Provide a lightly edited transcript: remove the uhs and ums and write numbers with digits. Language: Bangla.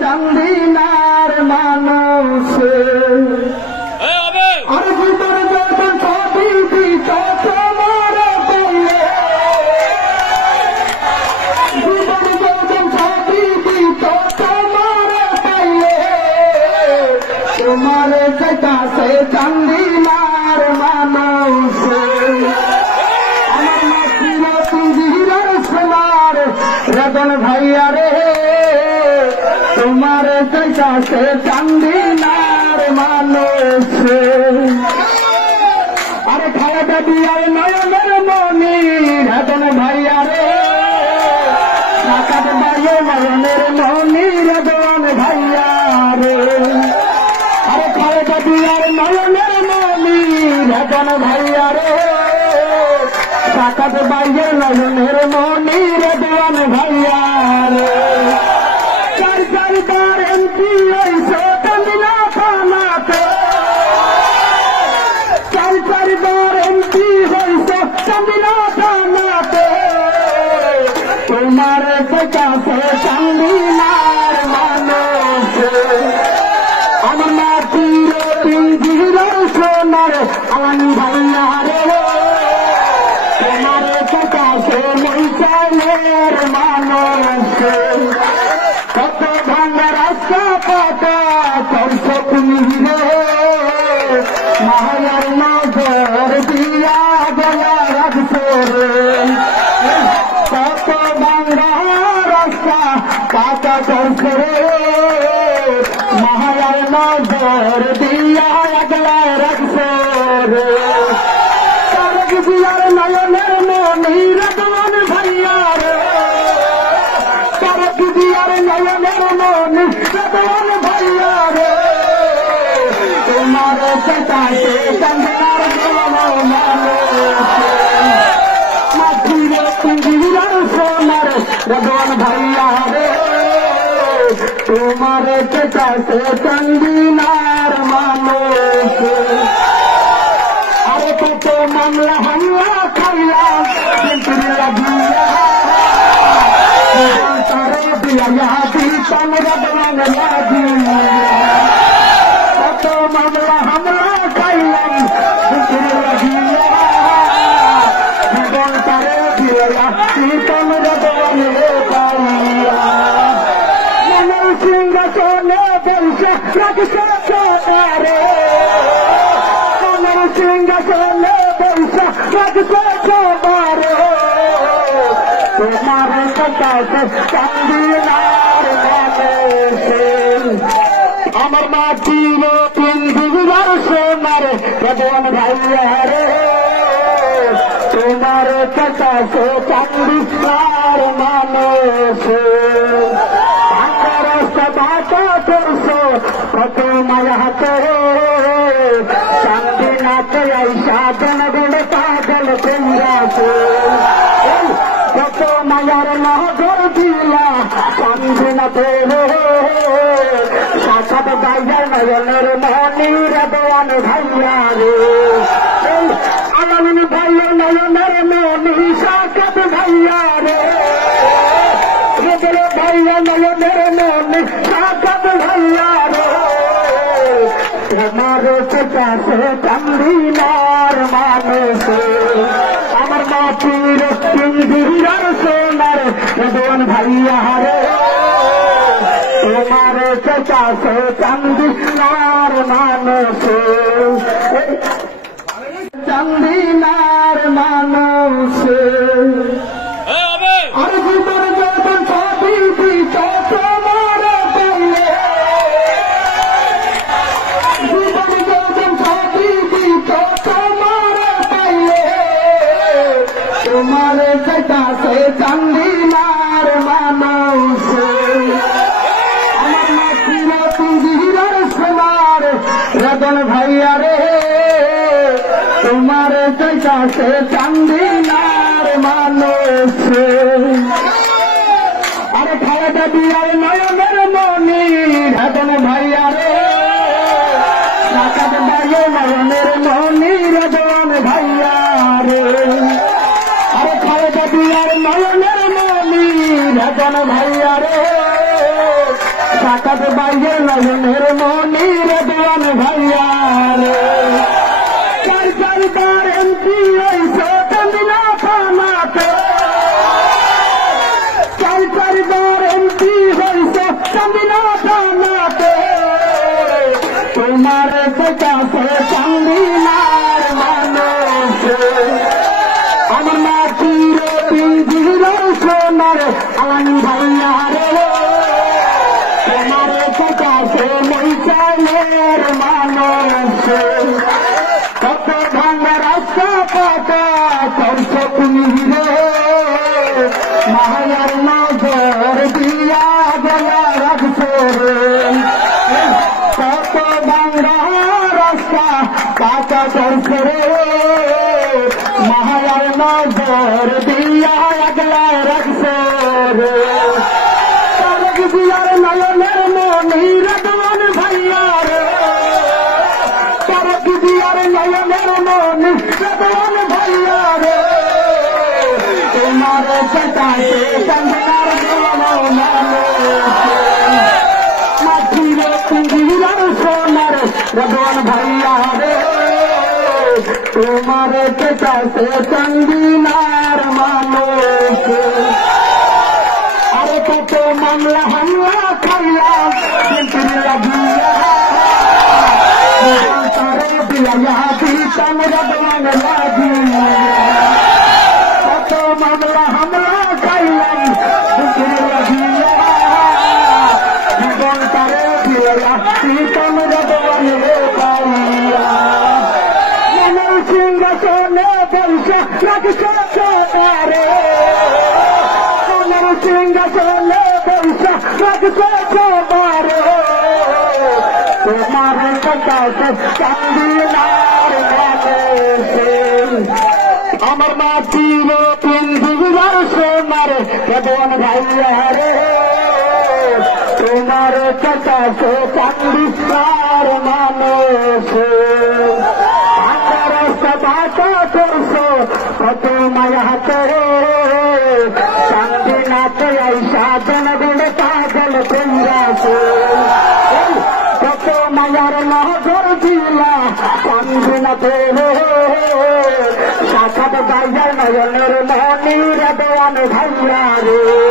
চান্দিনার মানুষ আর ভিতর যখন ছবি দিত তোমার বললে ভিতর যখন ছবি দিত তোমার বললে তোমার কাছে চান্দিনার মানুষ আমার মাতৃ তুজিরার সোনার রতন ভাইয়া রে তোমার কাছে চান্দিনার মানুষ আরে খাওয়াটা দিয়ার নয়নের মনি রতন ভাইয়া রে টাকার বাইরে নয়নের মনি রতন ভাইয়া রে আরে খাওয়াটা দিয়ার নয়নের মনি রতন ভাইয়া রে টাকার বাইরে নয়নের মনি রতন ভাইয়া রে চার এমপি হয়েছে চান্দিনা থানাতে চারবার এমপি হয়েছে চান্দিনা থানাতে তোমার কাছে চান্দিনার মানুষ আমার মাটির পিঞ্জির সোনার আলান ভাইয়া রে তোমার কাছে মৈশালের মানুষ কত ভাঙা রাস্তা পাতা করছ তুমি রে মায়ার নজর দিয়া গলা রাখছো রে কত ভাঙা রাস্তা পাতা করছ রে মায়ার নজর দিয়া গলা রাখছো রে তারক দিয়ার নয়নের মনি রতন ভাইয়া রে তারক দিয়ার নয়নের মনি রতন ভাইয়া রে তোমার কাছে চান্দিনার মাটির পিঞ্জিরার সোনার রতন ভাইয়া রে তোমার কাছে চান্দিনার মানুষ আরে কত মামলা হামলা খাইলাম লাগিয়া তারে দিয়া দিতাম রতন লাগিয়া কত মামলা হামলা খাইলাম লাগিয়া তারে দিয়া দিতাম রতন লাগিয়া মনের সিংহাসনে বসে রাখছে রে মনের সিংহাসনে বসে রাখছে রে তোমার কাছে চান্দিনার মানুষ আমার মাটির পিঞ্জিরার সোনার রতন ভাইয়া রে তোমার কাছে চান্দিনার মানুষ রাস্তা বাতা করছো কত মায়া হাতে চান্দিনাতে আইসা দিন দিন পাগল কুমড়াছে কত মায়ার নজর দিলা চান্দিনাতে সাত গাইয়ার নয়নের মনি রতন ভাইয়া রে আলামিন ভাইয়ের নয়নের মনি সাত ভাইয়া রে ভাইয়া নয়নের মনি সাত ভাইয়া রে তোমার কাছে চান্দিনার মানুষ আমার মাটির পিঞ্জিরার সোনার রতন ভাইয়া রে তোমার কাছে চান্দিনার মানুষ চান্দিনার মানুষ আর ভিতর যখন ছবি দিত তোমার বললে ভিতর যখন ছবি দিত তোমার বললে তোমার কাছে চান্দিনার মানুষ আমার মাতৃ তুজিরার সোনার রতন ভাইয়া রে তোমার কাছে চান্দিনার মানুষ আরে খাওয়াটা দিয়ার নয়নের মনি রতন ভাইয়া রে টাকার বাইরে নয়নের মনি রতন ভাইয়া রে আরে খাওয়াটা দিয়ার নয়নের মনি রতন ভাইয়া রে টাকা কাছে চান্দিনার মানুষ আমার মাটির পিঞ্জির সোনার আলান ভাইয়া রে তোমার কাছে নেই চাইলের মানুষ কত ভাঙা রাস্তা পাতা চলছে তুমি রে মায়ার নজর দিয়া গলা রাখছে কত ভাঙা রাস্তা পাতা চলছে রে মায়ার নজর দিয়া গলা রাখছে রে তারক দিয়ার নয়নের মনি রতন ভাইয়া রে তারক দিয়ার নয়নের মনি রতন ভাইয়া রে তোমার কাছে চন্দনার মাটির পিঞ্জিরার সোনার রতন ভাইয়া রে তোমার কাছে চন্দিনার মানুষ আরে কত মামলা হামলা খাইলাম কিন্তু লাগিয়া তারে দিয়া পিতন রতন লাগিয়া কত মামলা হামলা খাইলাম কিন্তু লাগিয়া জীবন তারে দিয়া পিতন রতন লাগিয়া মনের সিংহাসনে বৈশা রাখছে চোটারে মনের সিংহাসনে বৈশা রাখছে চোটারে তোমার কাছে চান্দিনার মানুষ আমার মাটির পিঞ্জিরার সোনার রতন ভাইয়া রে তোমার কাছে চান্দিনার মানুষ বাতা করছো কত মায়া করে চান্দিনাতে আইসা জনগণ পাগল কইরাছে কত মায়ার নজর দিলা চান্দিনাতে সাক্ষাৎ গাইয়ার নয়নের মনি রতন ভাইয়া রে